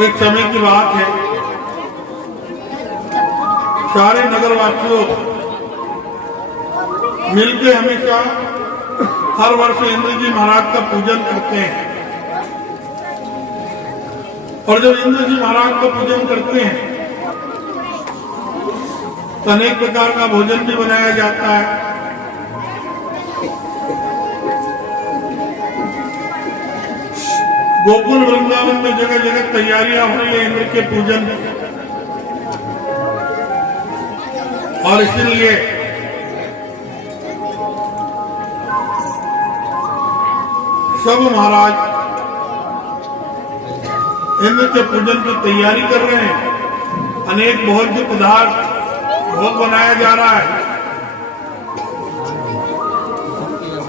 एक समय की बात है, सारे नगरवासियों मिलकर हमेशा हर वर्ष इंद्र जी महाराज का पूजन करते हैं। और जब इंद्र जी महाराज का पूजन करते हैं तो अनेक प्रकार का भोजन भी बनाया जाता है। गोकुल वृंदावन में जगह जगह तैयारियां हो रही है इंद्र के पूजन की, और इसलिए सब महाराज इंद्र के पूजन की तैयारी कर रहे हैं। अनेक भोज्य पदार्थ भोग बनाया जा रहा है,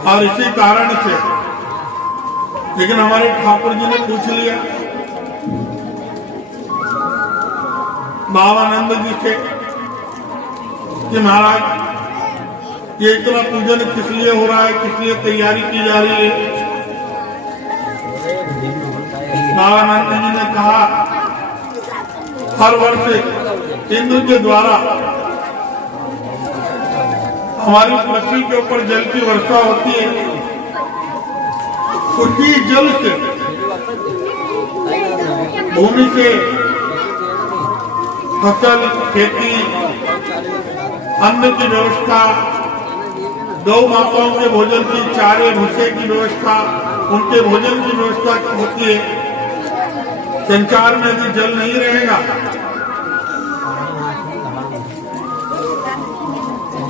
और इसी कारण से लेकिन हमारे ठाकुर जी ने पूछ लिया बाबानंद जी से कि महाराज ये इतना पूजन किस लिए हो रहा है, किस लिए तैयारी की जा रही है। बाबानंद जी ने कहा हर वर्ष इंद्र के द्वारा हमारी पृथ्वी के ऊपर जल की वर्षा होती है। उसी जल से भूमि से फसल, खेती, अन्न की व्यवस्था, गौ माताओं के भोजन की, चारे भूसे की व्यवस्था, उनके भोजन की व्यवस्था होती है। संसार में यदि जल नहीं रहेगा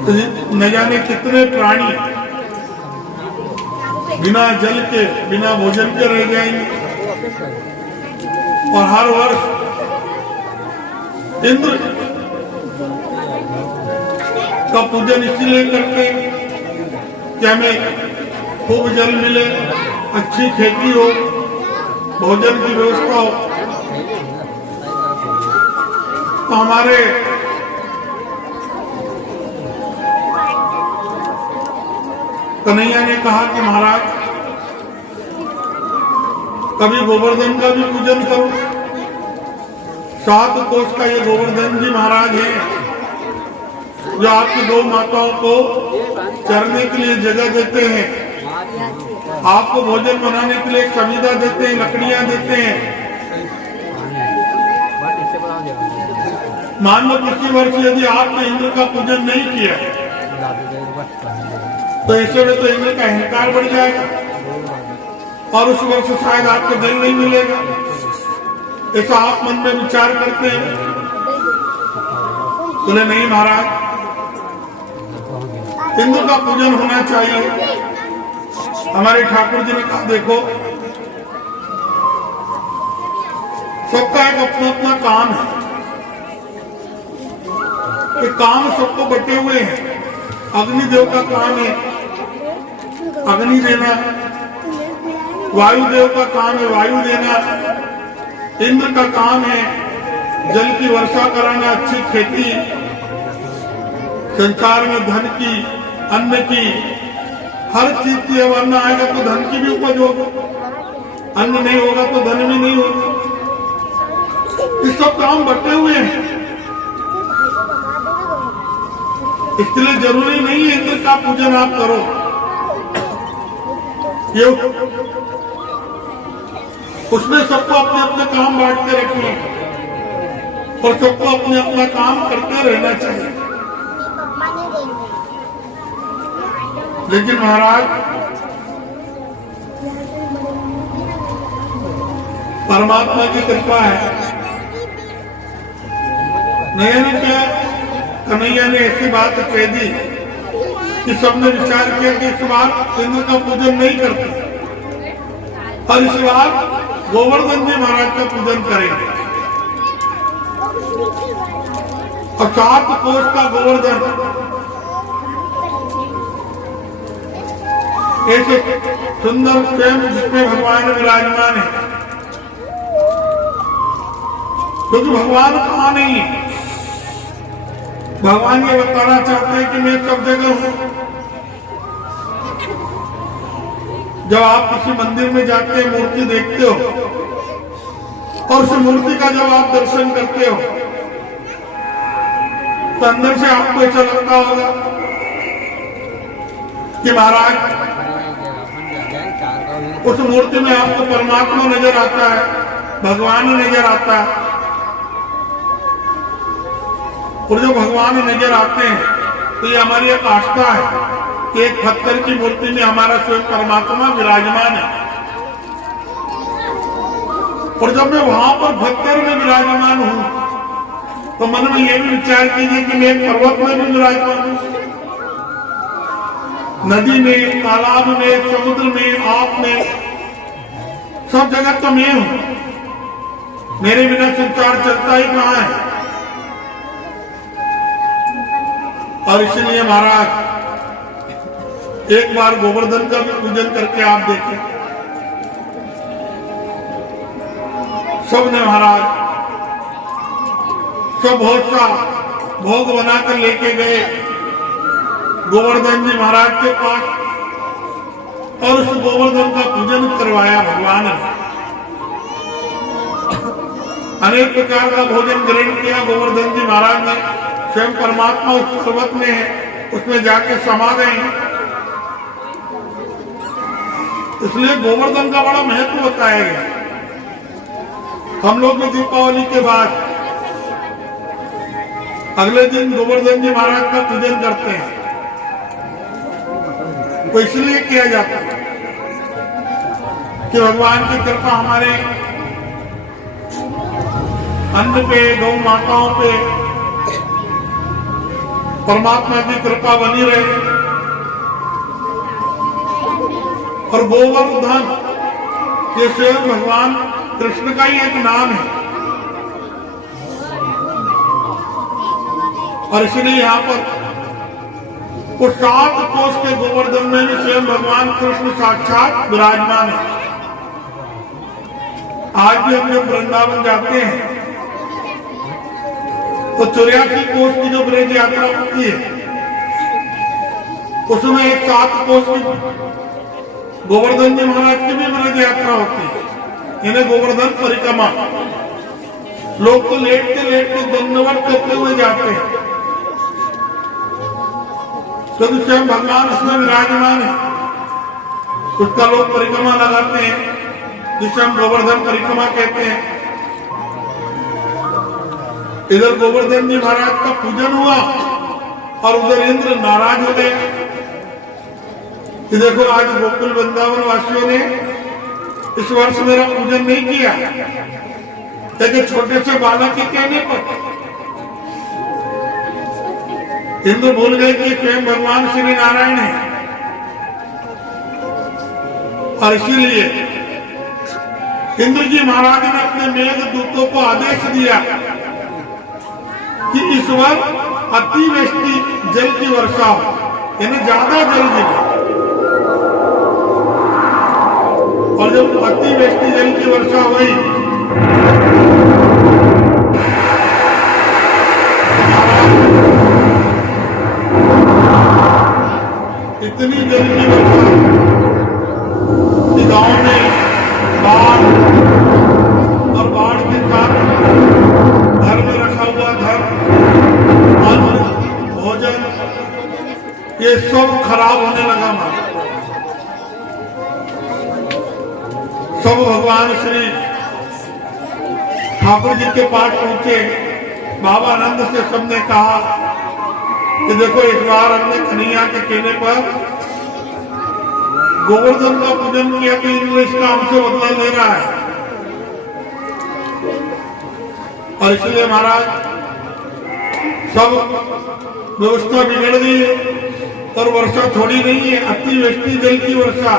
तो न जाने कितने प्राणी बिना जल के, बिना भोजन के रह जाएंगे। और हर वर्ष इंद्र का पूजन इसलिए करते हैं कि हमें खूब जल मिले, अच्छी खेती हो, भोजन की व्यवस्था हो। तो हमारे कन्हैया ने कहा कि महाराज कभी गोवर्धन का भी पूजन करो। 7 कोष का ये गोवर्धन जी महाराज है जो आपकी गौ माताओं को चरने के लिए जगह देते हैं, आपको भोजन बनाने के लिए संविदा देते हैं, लकड़ियां देते हैं। मान लो किसी वर्ष यदि आपने इंद्र का पूजन नहीं किया तो ऐसे में तो इंद्र का अहंकार बढ़ जाएगा और उस वर्ष शायद आपको जल नहीं मिलेगा। ऐसा आप मन में विचार करते हैं। बोले नहीं महाराज, इंद्र का पूजन होना चाहिए। हमारे ठाकुर जी ने कहा देखो सबका एक अपना अपना काम है, ये काम सबको बटे हुए हैं। अग्निदेव का काम है अग्नि देना, वायुदेव का काम है वायु देना, इंद्र का काम है जल की वर्षा कराना, अच्छी खेती, संसार में धन की, अन्न की, हर चीज की। अब अन्न आएगा तो धन की भी उपज होगी, अन्न नहीं होगा तो धन भी नहीं होगा। ये सब काम बटे हुए हैं, इसलिए जरूरी नहीं है इंद्र का पूजन आप करो। ये उसमें सबको अपने अपने काम बांट के रखना और सबको अपने अपना काम करते रहना चाहिए। लेकिन महाराज परमात्मा की कृपा है, नहीं क्या कन्हैया ने ऐसी बात कह दी कि सबने विचार किया कि इस बार इंद्र का पूजन नहीं करते और इस बार गोवर्धन जी महाराज का पूजन करेंगे। और 7 कोष का गोवर्धन ऐसे सुंदर स्वयं जिसमें भगवान विराजमान है, क्योंकि भगवान कहाँ नहीं है। भगवान ये बताना चाहते हैं कि मैं सब जगह हूं। जब आप किसी मंदिर में जाते हैं, मूर्ति देखते हो और उस मूर्ति का जब आप दर्शन करते हो तो अंदर से आपको ऐसा लगता होगा कि महाराज उस मूर्ति में आपको परमात्मा नजर आता है, भगवान नजर आता है। और जब भगवान नजर आते हैं तो ये हमारी एक आस्था है कि एक पत्थर की मूर्ति में हमारा स्वयं परमात्मा विराजमान है। और जब मैं वहां पर पत्थर में विराजमान हूं तो मन में यह भी विचार कीजिए कि मैं पर्वत में भी विराजमान हूं, नदी में, तालाब में, समुद्र में, आप में, सब जगह तो मैं हूं। मेरे बिना संसार चलता ही कहां है। और इसलिए महाराज एक बार गोवर्धन का भी पूजन करके आप देखें। सबने महाराज सब बहुत सा भोग बनाकर लेके गए गोवर्धन जी महाराज के पास और उस गोवर्धन का पूजन करवाया भगवान ने। अनेक प्रकार का भोजन ग्रहण किया गोवर्धन जी महाराज ने। स्वयं परमात्मा उस पर्वत में है, उसमें जाके समा गए हैं। इसलिए गोवर्धन का बड़ा महत्व बताया गया। हम लोग भी दीपावली के बाद अगले दिन गोवर्धन जी महाराज का पूजन करते हैं। तो इसलिए किया जाता है कि भगवान की कृपा हमारे अन्न पे, गौ माताओं पे परमात्मा की कृपा बनी रहे। और गोवर्धन ये स्वयं भगवान कृष्ण का ही एक नाम है। और इसलिए यहाँ पर उस 7 कोष के गोवर्धन में भी स्वयं भगवान कृष्ण साक्षात विराजमान है। आज भी हम जब वृंदावन जाते हैं तो 84 कोष की जो ब्रज यात्रा होती है उसमें एक 7 कोष की गोवर्धन जी महाराज की भी ब्रज यात्रा होती है, इन्हें गोवर्धन परिक्रमा। लोग तो लेटते लेटते दंडवत करते हुए जाते हैं क्योंकि स्वयं भगवान उसमें विराजमान है। उसका लोग परिक्रमा लगाते हैं जिसे हम गोवर्धन परिक्रमा कहते हैं। इधर गोवर्धन जी महाराज का पूजन हुआ और उधर इंद्र नाराज हो गए कि देखो आज गोकुल वृंदावन वासियों ने इस वर्ष मेरा पूजन नहीं किया, लेकिन छोटे से बालक के कहने पर इंद्र भूल गए कि स्वयं भगवान श्री नारायण है। और इसीलिए इंद्र जी महाराज ने अपने मेघदूतों को आदेश दिया कि इस बार अतिवृष्टि जल की वर्षा हो, यानी ज्यादा जल गिरे। और जब अतिवृष्टि जल की वर्षा हुई इतनी जल की वर्षा कि गांव में बाढ़ और बाढ़ के साथ घर में रखा हुआ धन, अन्न, भोजन ये सब खराब होने लगा। मां सब भगवान श्री ठाकुर जी के पास पहुंचे। बाबा आनंद से सबने कहा कि देखो एक बार हमने कन्हैया के कहने पर गोवर्धन का पूजन किया तो इंद्र इसका हमसे बदला ले रहा है। और इसलिए महाराज सब व्यवस्था बिगड़ गई है और वर्षा थोड़ी नहीं है, अतिवृष्टि जल की वर्षा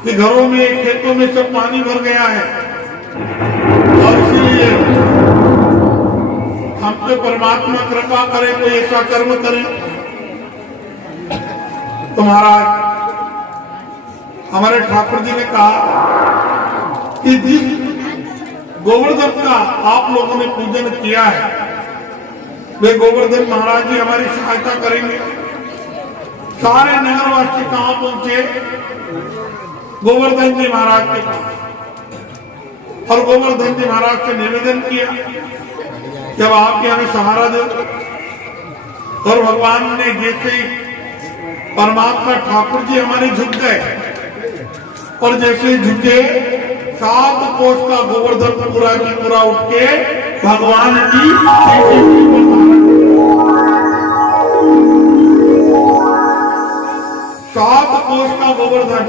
कि घरों में, खेतों में सब पानी भर गया है। और इसीलिए हम पे परमात्मा कृपा करे, कोई ऐसा कर्म करे तो महाराज हमारे ठाकुर जी ने कहा कि जिस गोवर्धन का आप लोगों ने पूजन किया है वे गोवर्धन महाराज जी हमारी सहायता करेंगे। सारे नगरवासी कहां पहुंचे? गोवर्धन जी महाराज के पास। और गोवर्धन जी महाराज से निवेदन किया जब आपके हमें सहारा दो। और भगवान ने जैसे ही परमात्मा ठाकुर जी हमारे झुक गए और जैसे झुके 7 कोष का गोवर्धन पूरा की पूरा उठ के भगवान की 7 कोष का गोवर्धन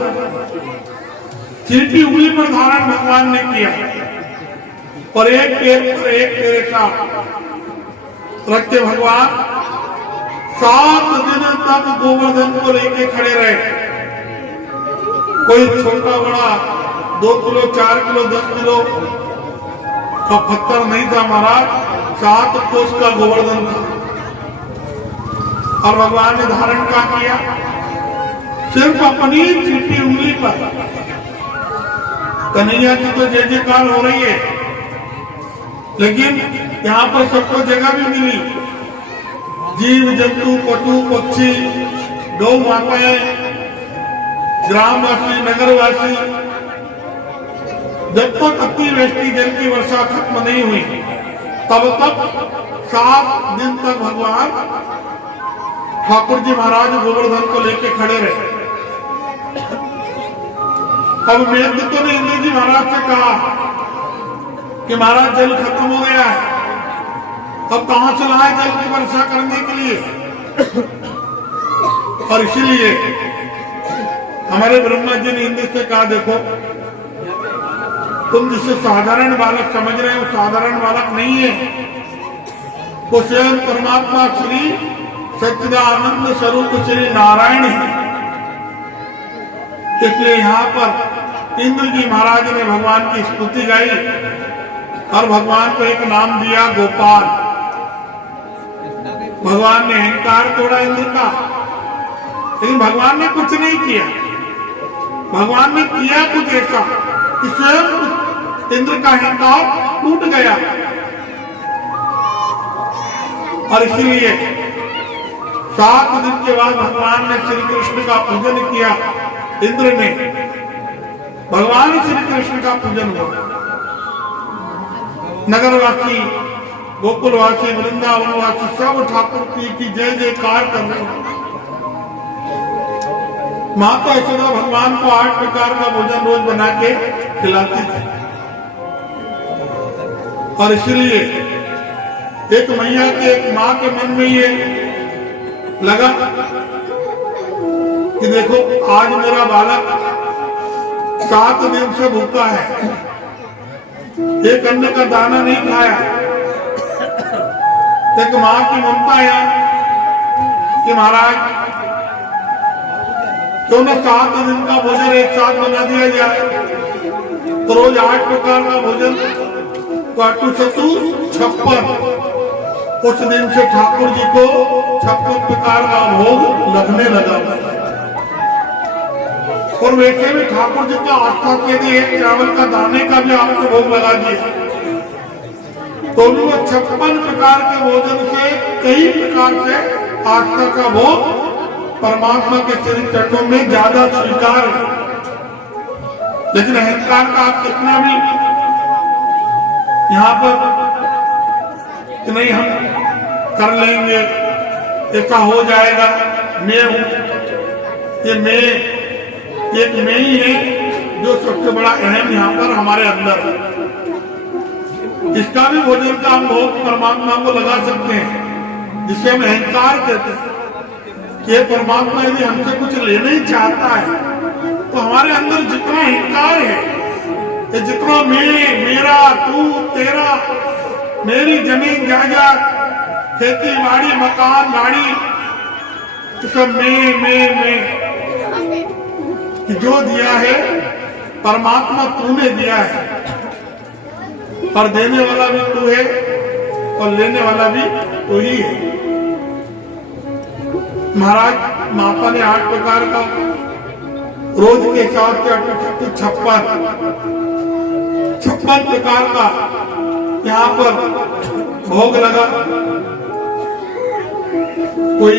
चीटी उंगली पर धारण भगवान ने किया और एक पैर पर एक पैर का रखते भगवान 7 दिन तक गोवर्धन को लेके खड़े रहे। कोई छोटा बड़ा 2 किलो 4 किलो 10 किलो का पत्थर नहीं था महाराज, 7 कोष का गोवर्धन था। और भगवान ने धारण क्या किया? सिर्फ अपनी चीटी उंगली पर। कन्हैया की तो जय जयकार हो रही है, लेकिन यहाँ पर सबको जगह भी मिली। जीव जंतु पशु पक्षी गौ माताएं ग्रामवासी नगरवासी, जब तक अति वृष्टि जल की वर्षा खत्म नहीं हुई तब तक 7 दिन तक भगवान ठाकुर जी महाराज गोवर्धन को लेके खड़े रहे। अब मेघदूतों ने इंद्र जी महाराज से कहा कि महाराज जल खत्म हो गया है, अब कहां से लाए जल की वर्षा करने के लिए? और इसीलिए हमारे ब्रह्मा जी ने इंद्र से कहा देखो, तुम जिसे साधारण बालक समझ रहे हो साधारण बालक नहीं है, वो स्वयं परमात्मा श्री सच्चिदानंद स्वरूप श्री नारायण है। इसलिए यहाँ पर इंद्र जी महाराज ने भगवान की स्तुति गाई और भगवान को एक नाम दिया गोपाल। भगवान ने अहंकार तोड़ा इंद्र का, लेकिन भगवान ने कुछ नहीं किया। भगवान ने किया कुछ ऐसा कि स्वयं इंद्र का अहंकार टूट गया। और इसीलिए 7 दिन के बाद भगवान ने श्री कृष्ण का पूजन किया। इंद्र ने भगवान श्री कृष्ण का पूजन हुआ। नगरवासी गोकुलवासी वृंदावनवासी सब ठाकुर की जय जयकार कर रहे हैं। माता यशोदा भगवान को 8 प्रकार का भोजन रोज बना के खिलाती थी। और इसलिए एक मैया के एक माँ के मन में ये लगा कि देखो आज मेरा बालक 7 दिन से भूखा है, एक अन्न का दाना नहीं खाया। एक माँ की ममता है कि महाराज तो न 7 दिन का भोजन एक साथ बना दिया जाए, तो रोज 8 प्रकार का भोजन, तो 8 56। उस दिन से ठाकुर जी को 56 प्रकार का भोग लगने लगा। और वैसे भी ठाकुर जी का आस्था के लिए एक चावल का दाने का भी आपको भोग लगा दिया, तो भी वो 56 प्रकार के भोजन से कई प्रकार से आस्था का भोग परमात्मा के श्री चरणों में ज्यादा स्वीकार है। लेकिन अहंकार का आप कितना भी यहाँ पर कि नहीं हम कर लेंगे, ऐसा हो जाएगा, मैं हूं, ये मैं एक मैं ही है जो सबसे बड़ा अहम यहाँ पर हमारे अंदर है। इसका भी भोजन का हम भोग परमात्मा को लगा सकते हैं, जिसे हम अहंकार कहते हैं। ये परमात्मा यदि हमसे कुछ लेना ही चाहता है तो हमारे अंदर जितना अहंकार है, ये जितना मैं, मेरा, तू, तेरा, मेरी जमीन जायदाद, खेती बाड़ी, मकान, गाड़ी, सब मैं जो दिया है परमात्मा तूने दिया है, और देने वाला भी तू है और लेने वाला भी तू ही है। महाराज माता ने 8 प्रकार का रोज के हिसाब से 56 प्रकार का यहाँ पर भोग लगा। कोई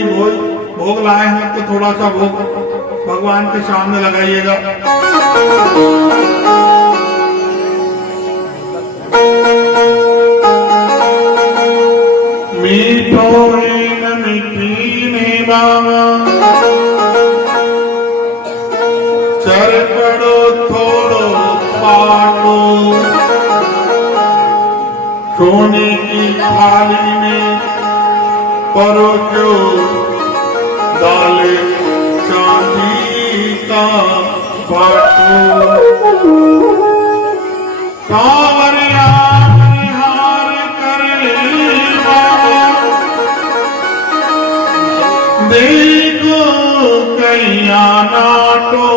भोग लाए हैं तो थोड़ा सा भोग भगवान के सामने लगाइएगा। को सोने की थाली में परोसो, दाल चांदी का बाटो। सावरिया निहार कर देखो कैया नाटो,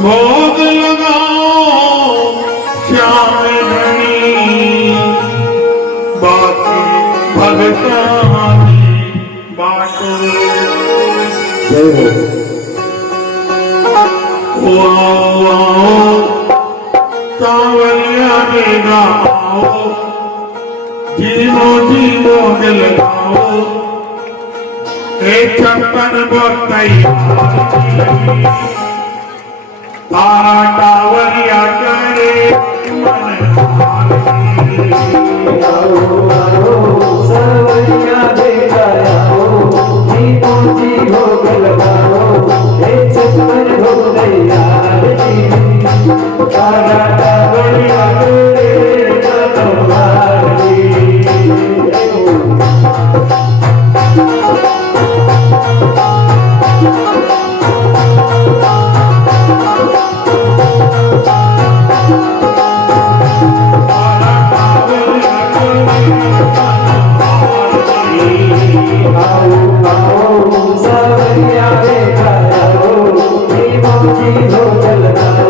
भोग लगाओ श्याम धनी, बाकी भगतानी बाटो। आओ सावरिया देगा आओ, जीवो जीवो दिल लगाओ, एक छप्पन बोतई तारा टावरिया करे मन हारी। आओ आओ सावरिया देगा आओ, जीवो जीवो दिल लगाओ, एक छप्पन बोतैया तारा टावरिया करे मन हारी। लगाओ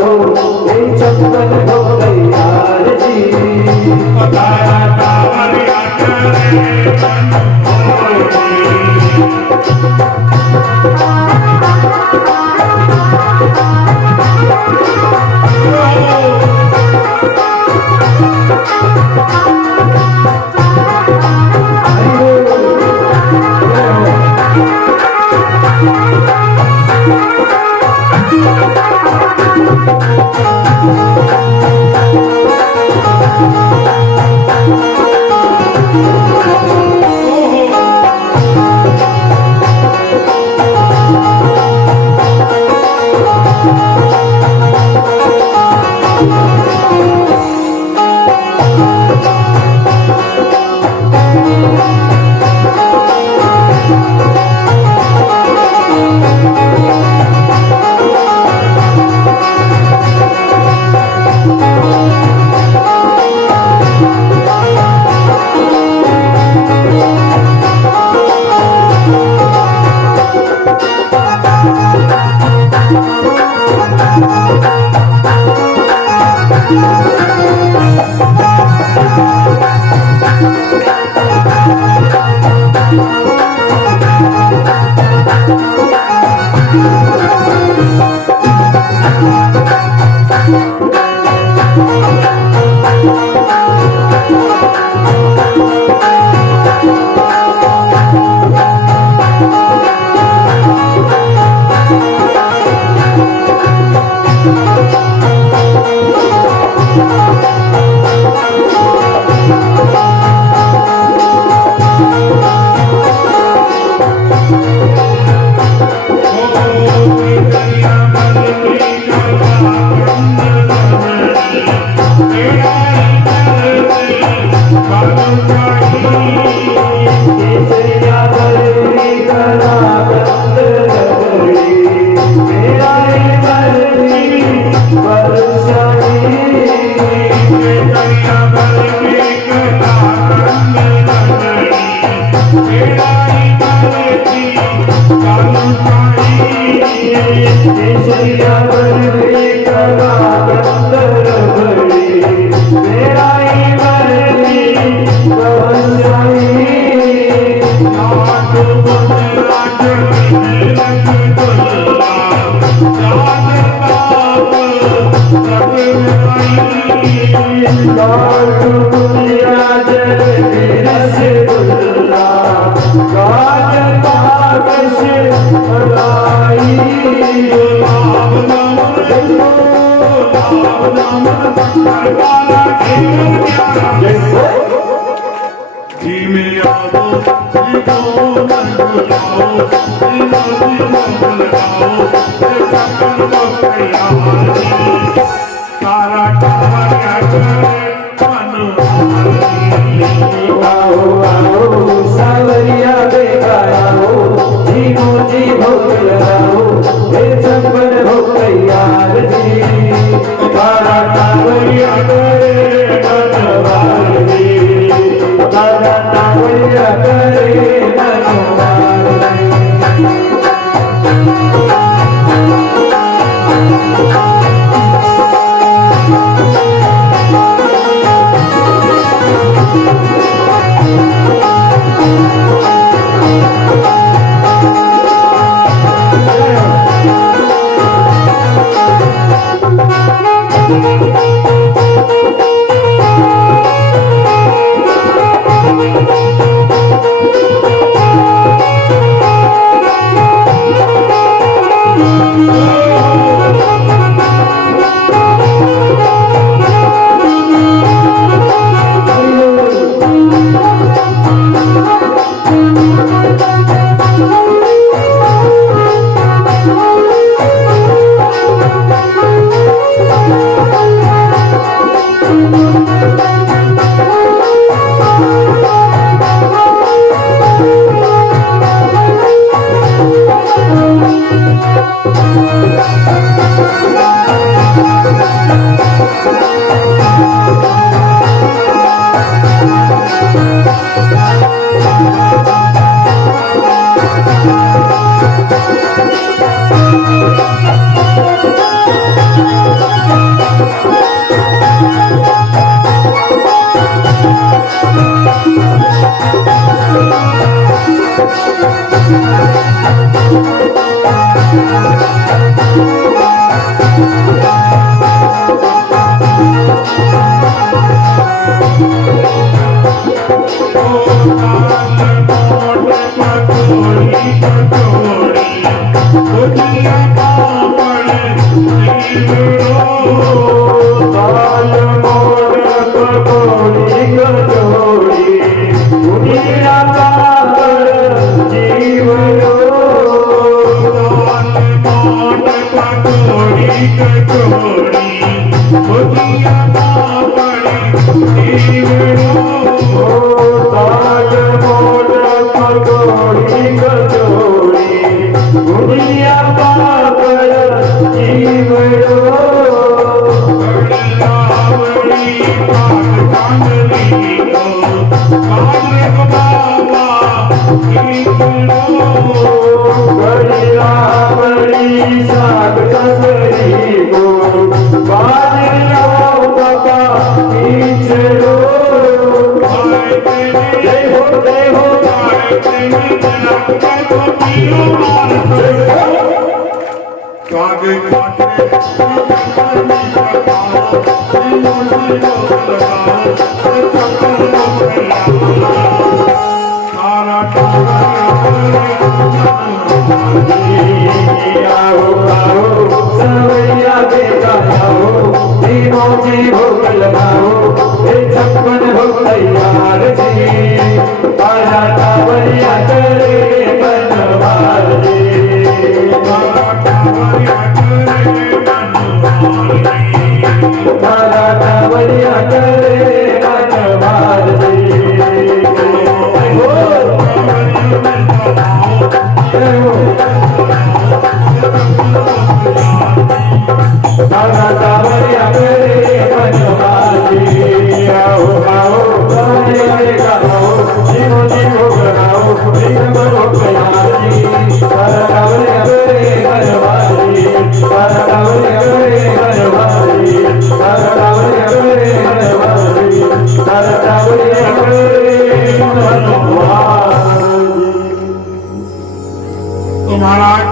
तो महाराज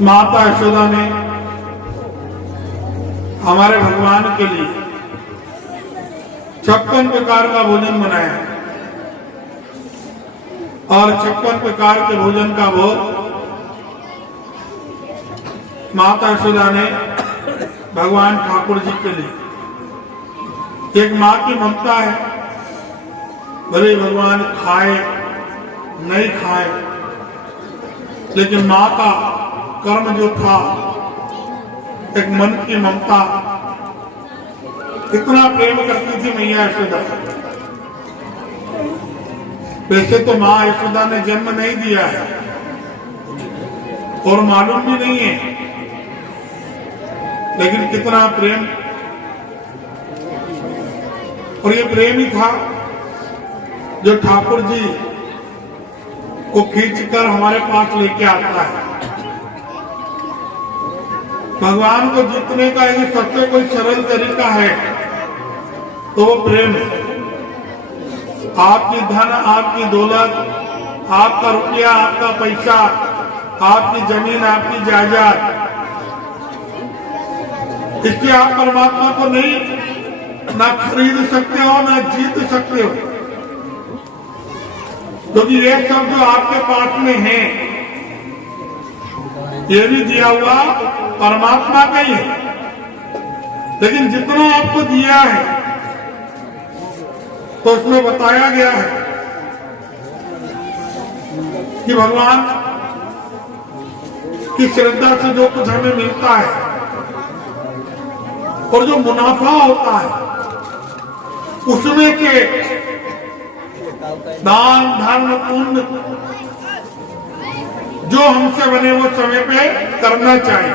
माता यशोदा ने हमारे भगवान के लिए 56 प्रकार का भोजन बनाया और 56 प्रकार के भोजन का भोग माता यशोदा ने भगवान ठाकुर जी के लिए। एक माँ की ममता है, भले भगवान खाए नहीं खाए, लेकिन माँ का कर्म जो था एक मन की ममता, इतना प्रेम करती थी मैया यशोदा। वैसे तो माँ यशोदा ने जन्म नहीं दिया है और मालूम भी नहीं है, लेकिन कितना प्रेम, और ये प्रेम ही था जो ठाकुर जी को खींचकर हमारे पास लेके आता है। भगवान को जीतने का यदि सबसे कोई सरल तरीका है तो वो प्रेम है। आपकी धन, आपकी दौलत, आपका रुपया, आपका पैसा आपकी जमीन, आपकी जायदाद, इससे आप परमात्मा को नहीं ना खरीद सकते हो ना जीत सकते हो, क्योंकि ये सब जो आपके पास में है ये भी दिया हुआ परमात्मा का ही है। लेकिन जितना आपको दिया है तो उसमें बताया गया है कि भगवान की श्रद्धा से जो कुछ हमें मिलता है और जो मुनाफा होता है उसमें के दान धर्म पुण्य जो हमसे बने वो समय पे करना चाहिए।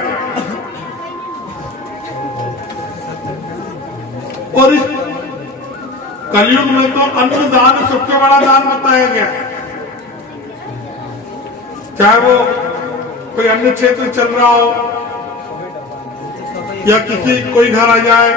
और इस कलयुग में तो अन्न दान सबसे बड़ा दान बताया गया है। चाहे वो कोई अन्य क्षेत्र चल रहा हो या किसी कोई घर आ जाए